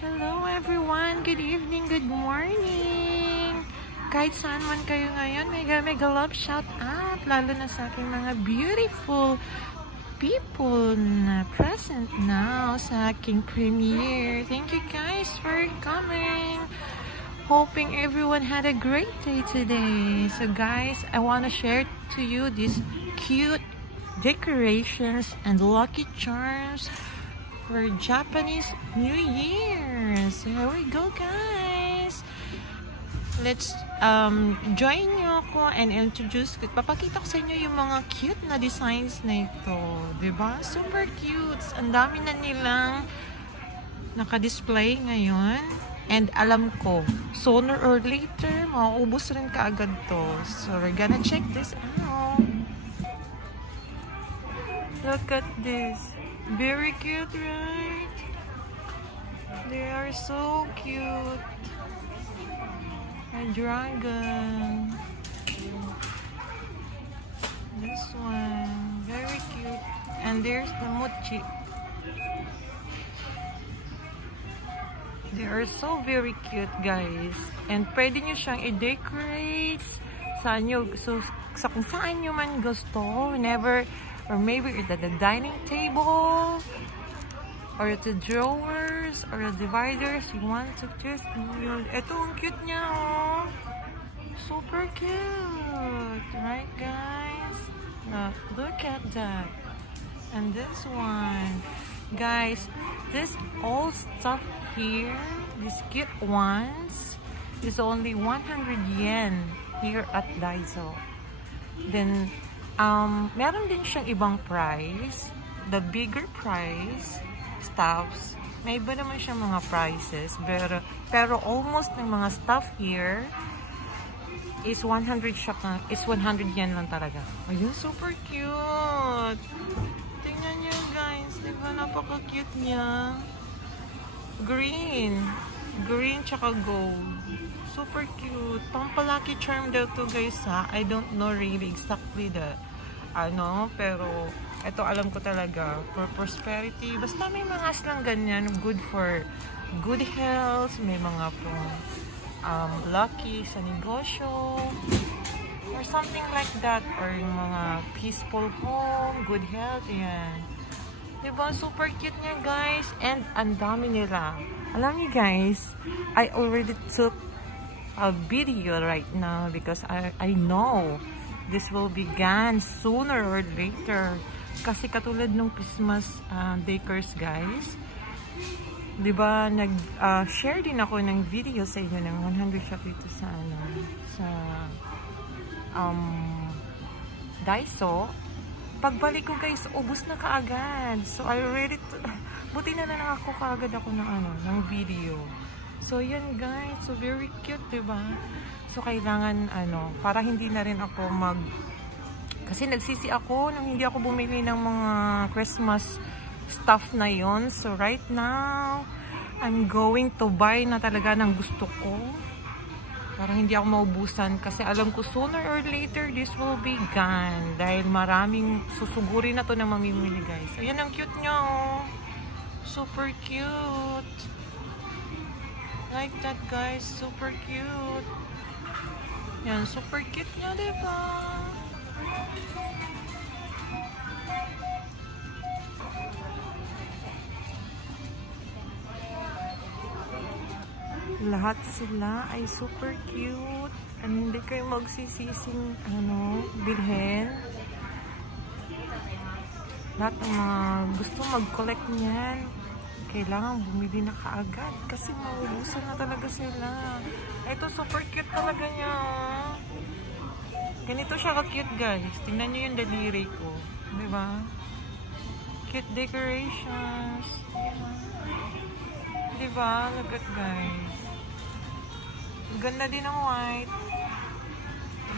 Hello everyone! Good evening, good morning! Kahit saan man kayo ngayon, mega love shout out! Lalo na sa aking mga beautiful people na present now sa aking premiere. Thank you guys for coming! Hoping everyone had a great day today. So guys, I want to share to you these cute decorations and lucky charms for Japanese New Year. So here we go guys. Let's join nyo ako and introduce. Papakita ko sa inyo yung mga cute na designs na ito. Diba? Super cute. Ang dami na nilang naka-display ngayon. And alam ko, sooner or later, mauubos rin kaagad to. So we're gonna check this out. Look at this. Very cute, right? They are so cute. A dragon. This one. Very cute. And there's the mochi. They are so very cute, guys. And pwede nyo siyang i-decorate saan nyo, so, sa kung saan nyo man gusto. Whenever, or maybe at the dining table, or the drawers, or the dividers, you want to just use. Ito, ang cute niya, oh. Super cute. Right, guys? Now, look at that. And this one. Guys, this all stuff here, these cute ones, is only 100 yen here at Daiso. Then, meron din siyang ibang price. The bigger price stuffs, may iba naman siyang mga prices, pero almost ng mga stuff here is 100 yen lang talaga. Ayun, super cute. Tingnan nyo guys, diba napaka-cute niya. Green tsaka gold. Super cute. Pampalaki charm daw to guys ha. I don't know really exactly the pero ito alam ko talaga for prosperity. Basta may mga aslang ganyan, good for good health, may mga lucky sa negosyo or something like that, or yung mga peaceful home, good health, yan. Diba? Super cute niya guys, and ang dami nila. Alam niyo guys, I already took a video right now because I know this will be gone sooner or later. Kasi katulad nung Christmas decors guys, diba, nag-share din ako ng video sa inyo ng 100 shop dito sa Daiso. Pagbalik ko guys, ubos na kaagad. So I already buti na lang ako kaagad ako ng video. So yun guys, so very cute, diba? So kailangan para hindi na rin ako kasi nagsisi ako nang hindi ako bumili ng mga Christmas stuff na yon. So right now, I'm going to buy na talaga ng gusto ko. Para hindi ako maubusan. Kasi alam ko sooner or later, this will be gone. Dahil maraming susugurin na to na mamimili guys. Ayan, ang cute niya oh. Super cute. Like that guys. Super cute. Yan, super cute niya, diba? Lahat sila ay super cute. And hindi kayo magsisising bilhin. Lahat ng mga gusto mag-collect niyan, kailangan bumili na kaagad kasi mauubusan na talaga sila. Ito, super cute talaga niya. Ganito siya ka-cute guys. Tingnan nyo yung daliri ko. Diba? Cute decorations. Diba? Look at guys. Ganda din ang white.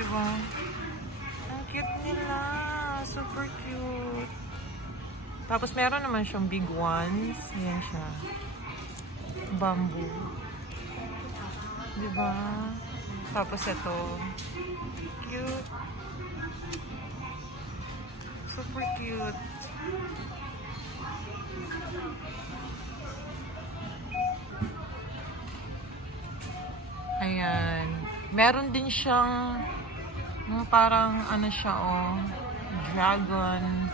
Diba? Ang cute nila. Super cute. Tapos meron naman siyang big ones. Yan siya. Bamboo. Diba? Tapos ito. Cute. Super cute. Meron din siyang parang ano siya, oh, dragon.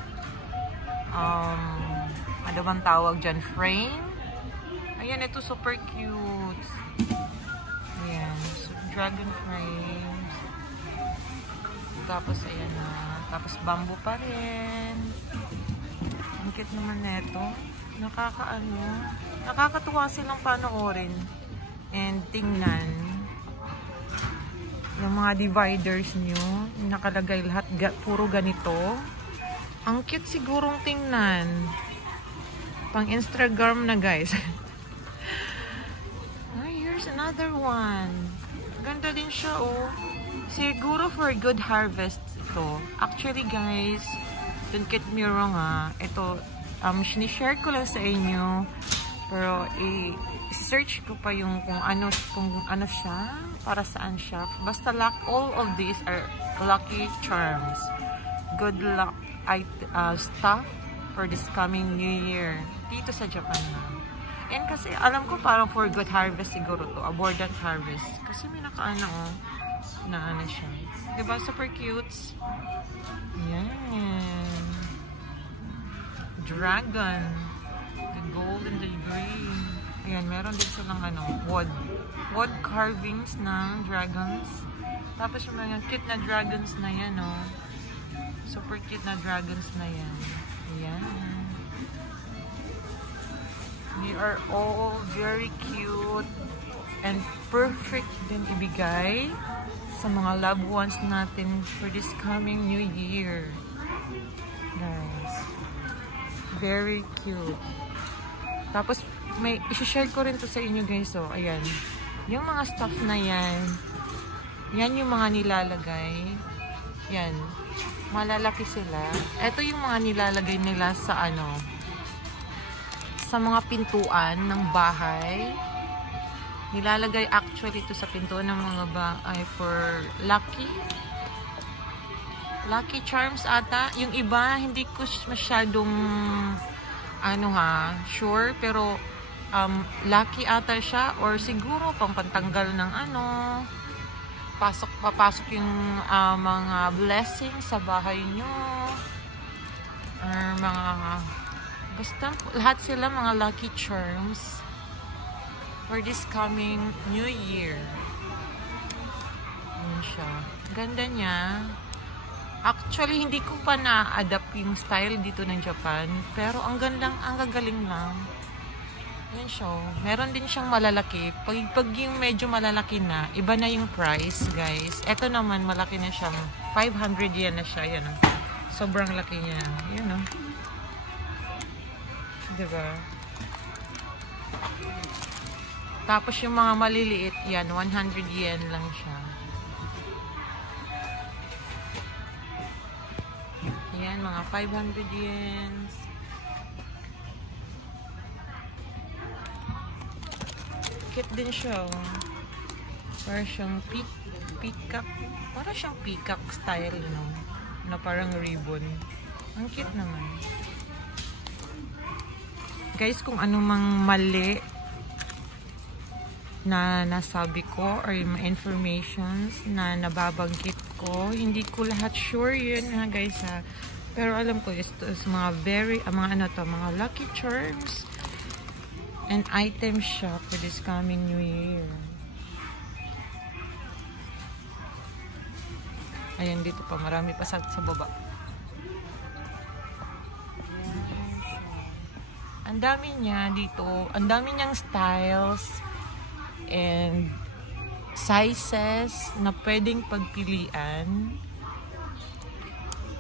Ano bang tawag dyan? Frame? Ayan, ito super cute. Ayan, dragon frames. Tapos, ayan na. Tapos, bamboo pa rin. Ang cute naman neto. Nakakatuwa silang panoorin. And tingnan. Yung mga dividers nyo. Nakalagay lahat. Puro ganito. Ang cute sigurong tingnan. Pang Instagram na, guys. Ay, here's another one. Ganda din siya, oh. Siguro for good harvest ito. Actually, guys, don't get me wrong, ha. Ito, sinishare ko lang sa inyo. Pero, i-search ko pa yung kung ano siya, para saan siya. Basta all of these are lucky charms. Good luck stuff for this coming New Year. Dito sa Japan na. And kasi, alam ko parang for good harvest siguro to. Abundant harvest. Kasi may nakaano, oh. Na ano siya. Diba? Super cute. Yan. Dragon. The gold and the green. Ayan, meron din silang ano, wood carvings ng dragons. Tapos yung mga cute na dragons na yan, oh. Super cute na dragons na yan. Ayan. They are all very cute and perfect din ibigay sa mga loved ones natin for this coming New Year. Guys. Very cute. Tapos, may isi-share ko rin to sa inyo, guys. So, ayan. Yung mga stuff na yan, yan yung mga nilalagay. Yan. Malalaki sila. Ito yung mga nilalagay nila sa ano, sa mga pintuan ng bahay. Nilalagay actually ito sa pintuan ng mga bahay for lucky charms ata. Yung iba, hindi ko masyadong ano sure, pero lucky ata siya, or siguro pantanggal ng ano, papasok yung mga blessings sa bahay nyo, or mga basta lahat sila mga lucky charms for this coming New Year. Ayan siya. Ganda niya. Actually, hindi ko pa na-adapt yung style dito ng Japan. Pero ang gagaling lang. Ayan siya. Meron din siyang malalaki. Pag yung medyo malalaki na, iba na yung price, guys. Ito naman, malaki na siya. 500 yen na siya. Yan, oh. Sobrang laki niya. Yan, oh. Diba? Tapos yung mga maliliit, yan, 100 yen lang siya. Yan, mga 500 yens. Cute din siya, oh. Para siyang peacock. Para siyang peacock style, no? Na parang ribbon. Ang cute naman. Guys, kung ano mang mali na nasabi ko or yung informations na nababanggit ko, hindi ko lahat sure yun, ha, guys, ha. Pero alam ko is mga mga lucky charms and item shop for this coming New Year. Ayan, dito pa, marami pa sa baba. Ang dami niya dito, ang dami niyang styles and sizes na pwedeng pagpilian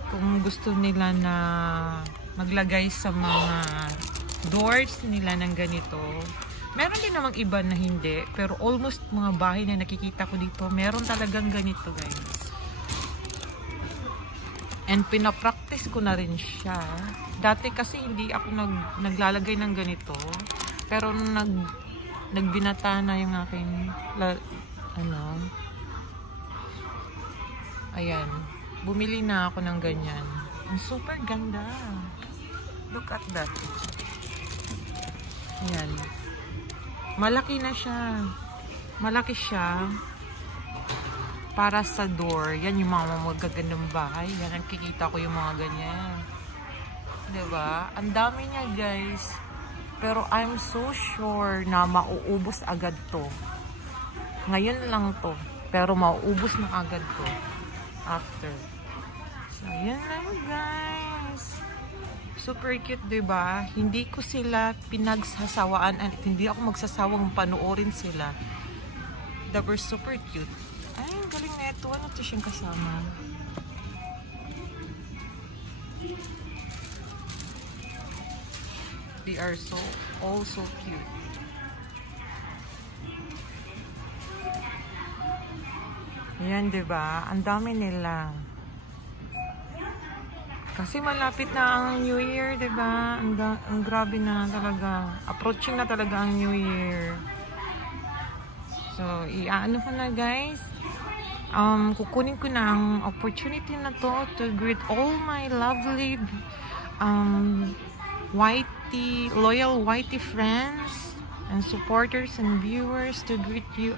kung gusto nila na maglagay sa mga doors nila ng ganito. Meron din namang iba na hindi, pero almost mga bahay na nakikita ko dito, meron talagang ganito, guys. And pinapractice ko na rin siya. Dati kasi hindi ako naglalagay ng ganito, pero nagbinata na yung aking ayan, bumili na ako ng ganyan. Ang super ganda. Look at that. Ayan, malaki na siya, malaki siya. para sa door. Yan yung mga magagandang bahay. Yan, nakikita ko yung mga ganyan. Diba? Ang dami niya, guys. Pero I'm so sure na mauubos agad to. Ngayon lang to. Pero mauubos na agad to. After. So, yan lang, guys. Super cute, diba? Hindi ko sila pinagsasawaan at hindi ako magsasawang panoorin sila. They were super cute. Ay, galing na ito. Ano ito siyang kasama? They are all so cute. Ayan, diba? Ang dami nila. Kasi malapit na ang New Year, diba? Ang grabe na talaga. Approaching na talaga ang New Year. So, iaano ko na, guys. Kukunin ko na ang opportunity na to greet all my lovely loyal Whitey friends and supporters and viewers to greet you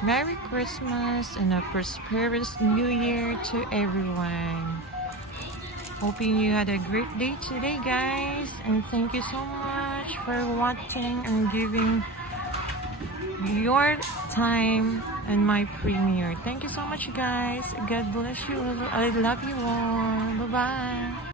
Merry Christmas and a prosperous New Year to everyone. Hoping you had a great day today, guys, and thank you so much for watching and giving your time and my premiere. Thank you so much, guys. God bless you. I love you all. Bye-bye.